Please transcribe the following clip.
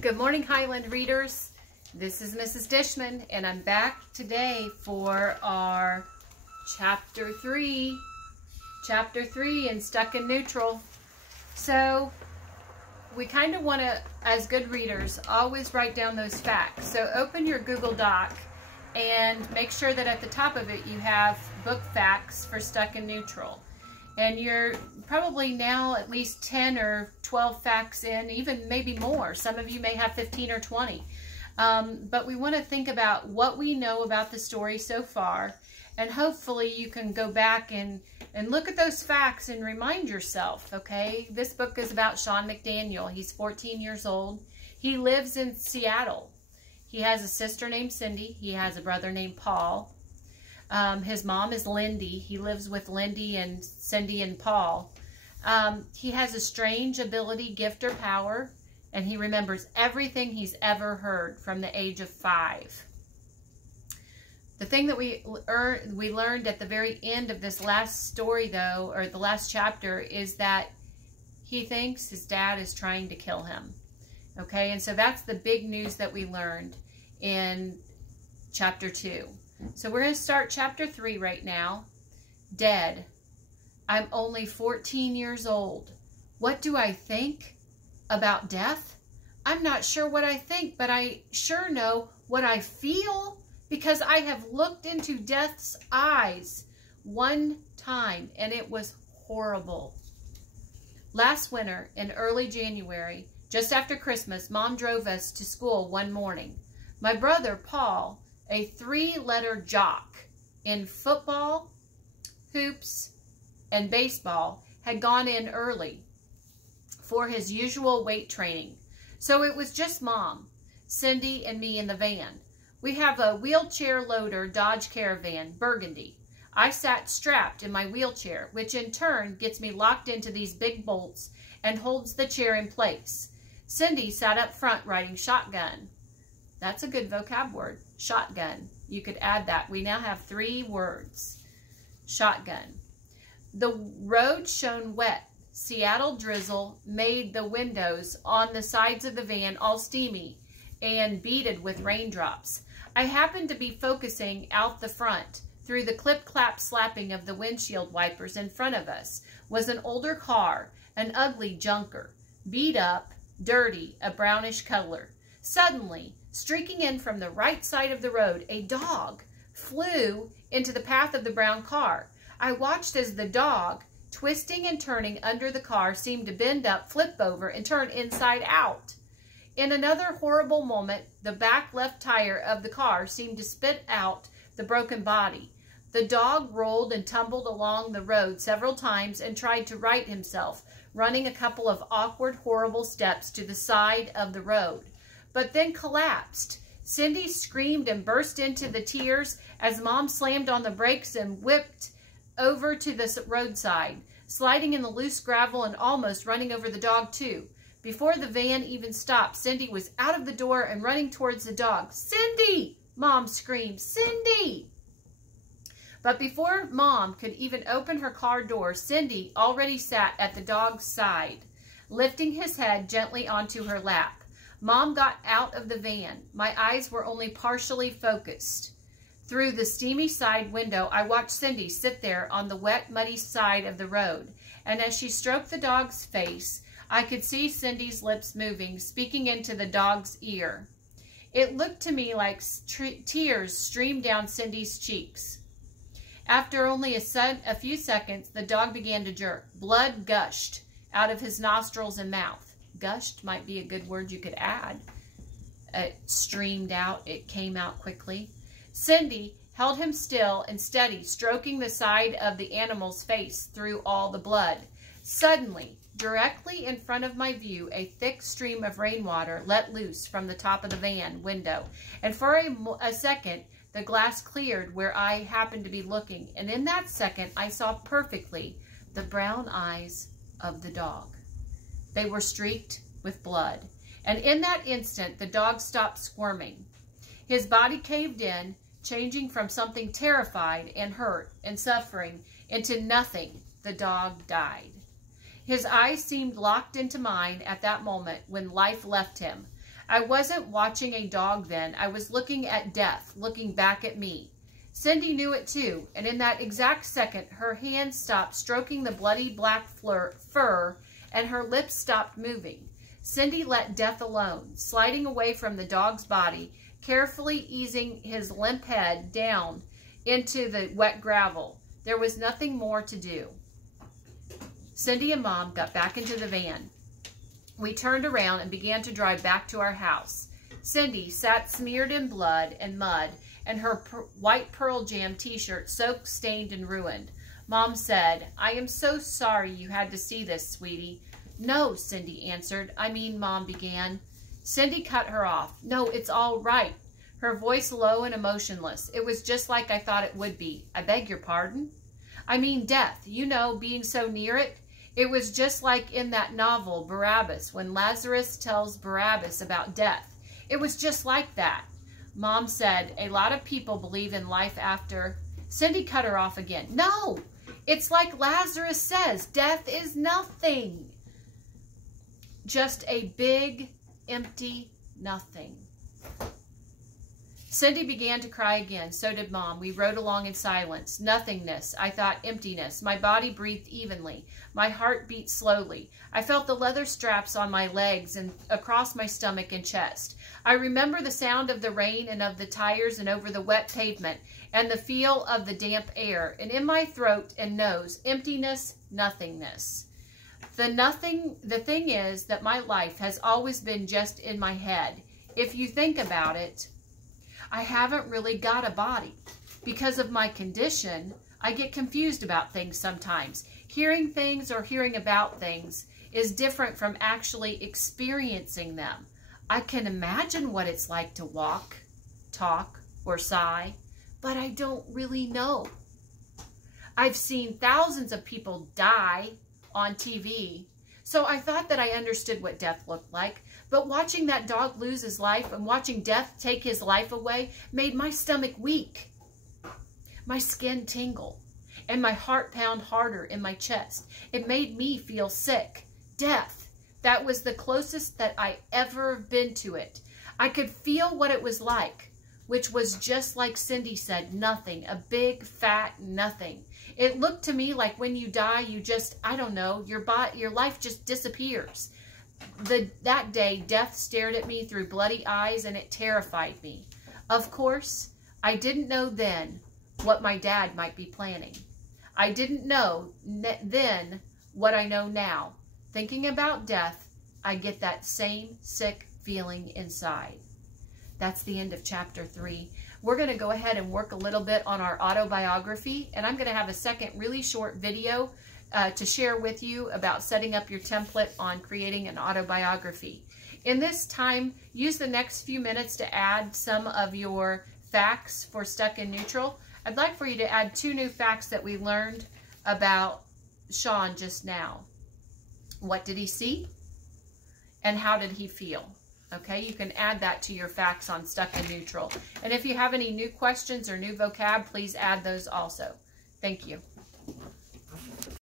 Good morning, Highland readers. This is Mrs. Dishman, and I'm back today for our Chapter 3 in Stuck in Neutral. So we kind of want to, as good readers, always write down those facts. So open your Google Doc and make sure that at the top of it you have book facts for Stuck in Neutral. And you're probably now at least 10 or 12 facts in, even maybe more. Some of you may have 15 or 20. But we want to think about what we know about the story so far. And hopefully you can go back and look at those facts and remind yourself, okay? This book is about Sean McDaniel. He's 14 years old. He lives in Seattle. He has a sister named Cindy. He has a brother named Paul. His mom is Lindy. He lives with Lindy and Cindy and Paul. He has a strange ability, gift, or power, and he remembers everything he's ever heard from the age of 5. The thing that we learned at the very end of this last story, though, or the last chapter, is that he thinks his dad is trying to kill him. Okay, and so that's the big news that we learned in Chapter 2. So we're going to start Chapter 3 right now. Dead. I'm only 14 years old. What do I think about death? I'm not sure what I think, but I sure know what I feel because I have looked into death's eyes one time and it was horrible. Last winter in early January, just after Christmas, Mom drove us to school one morning. My brother, Paul, a 3-letter jock in football, hoops, and baseball, had gone in early for his usual weight training. So it was just Mom, Cindy, and me in the van. We have a wheelchair loader Dodge Caravan, burgundy. I sat strapped in my wheelchair, which in turn gets me locked into these big bolts and holds the chair in place. Cindy sat up front riding shotgun. That's a good vocab word, shotgun. You could add that. We now have 3 words. Shotgun. The road shone wet. Seattle drizzle made the windows on the sides of the van all steamy and beaded with raindrops. I happened to be focusing out the front. Through the clip-clap slapping of the windshield wipers in front of us was an older car, an ugly junker, beat up, dirty, a brownish color. Suddenly, streaking in from the right side of the road, a dog flew into the path of the brown car. I watched as the dog, twisting and turning under the car, seemed to bend up, flip over, and turn inside out. In another horrible moment, the back left tire of the car seemed to spit out the broken body. The dog rolled and tumbled along the road several times and tried to right himself, running a couple of awkward, horrible steps to the side of the road, but then collapsed. Cindy screamed and burst into the tears as Mom slammed on the brakes and whipped over to the roadside, sliding in the loose gravel and almost running over the dog too. Before the van even stopped, Cindy was out of the door and running towards the dog. "Cindy!" Mom screamed. "Cindy!" But before Mom could even open her car door, Cindy already sat at the dog's side, lifting his head gently onto her lap. Mom got out of the van. My eyes were only partially focused. Through the steamy side window, I watched Cindy sit there on the wet, muddy side of the road. And as she stroked the dog's face, I could see Cindy's lips moving, speaking into the dog's ear. It looked to me like tears streamed down Cindy's cheeks. After only a few seconds, the dog began to jerk. Blood gushed out of his nostrils and mouth. Gushed might be a good word you could add. It streamed out. It came out quickly. Cindy held him still and steady, stroking the side of the animal's face through all the blood. Suddenly, directly in front of my view, a thick stream of rainwater let loose from the top of the van window. And for a second, the glass cleared where I happened to be looking. And in that second, I saw perfectly the brown eyes of the dog. They were streaked with blood. And in that instant, the dog stopped squirming. His body caved in, changing from something terrified and hurt and suffering into nothing. The dog died. His eyes seemed locked into mine at that moment when life left him. I wasn't watching a dog then. I was looking at death, looking back at me. Cindy knew it too, and in that exact second, her hand stopped stroking the bloody black fur, and her lips stopped moving. Cindy let death alone, sliding away from the dog's body, carefully easing his limp head down into the wet gravel. There was nothing more to do. Cindy and Mom got back into the van. We turned around and began to drive back to our house. Cindy sat smeared in blood and mud, and her white Pearl Jam t-shirt soaked, stained, and ruined. Mom said, "I am so sorry you had to see this, sweetie." "No," Cindy answered. Mom began. Cindy cut her off. "No, it's all right." Her voice low and emotionless. "It was just like I thought it would be." "I beg your pardon?" Death, you know, being so near it. It was just like in that novel, Barabbas, when Lazarus tells Barabbas about death. It was just like that. Mom said, "A lot of people believe in life after." Cindy cut her off again. "No, it's like Lazarus says, death is nothing. Just a big, empty nothing." Cindy began to cry again. So did Mom. We rode along in silence. Nothingness. I thought emptiness. My body breathed evenly. My heart beat slowly. I felt the leather straps on my legs and across my stomach and chest. I remember the sound of the rain and of the tires and over the wet pavement and the feel of the damp air. And in my throat and nose, emptiness, nothingness. The thing is that my life has always been just in my head. If you think about it, I haven't really got a body. Because of my condition, I get confused about things sometimes. Hearing things or hearing about things is different from actually experiencing them. I can imagine what it's like to walk, talk, or sigh, but I don't really know. I've seen thousands of people die on TV, so I thought that I understood what death looked like. But watching that dog lose his life and watching death take his life away made my stomach weak, my skin tingle, and my heart pound harder in my chest. It made me feel sick. Death, that was the closest that I ever been to it. I could feel what it was like, which was just like Cindy said, nothing, a big fat nothing. It looked to me like when you die, you just, I don't know, your life just disappears. That day, death stared at me through bloody eyes, and it terrified me. Of course, I didn't know then what my dad might be planning. I didn't know then what I know now. Thinking about death, I get that same sick feeling inside. That's the end of chapter 3. We're going to go ahead and work a little bit on our autobiography, and I'm going to have a second really short video to share with you about setting up your template on creating an autobiography. In this time, use the next few minutes to add some of your facts for Stuck in Neutral. I'd like for you to add 2 new facts that we learned about Sean just now. What did he see? And how did he feel? Okay, you can add that to your facts on Stuck in Neutral. And if you have any new questions or new vocab, please add those also. Thank you.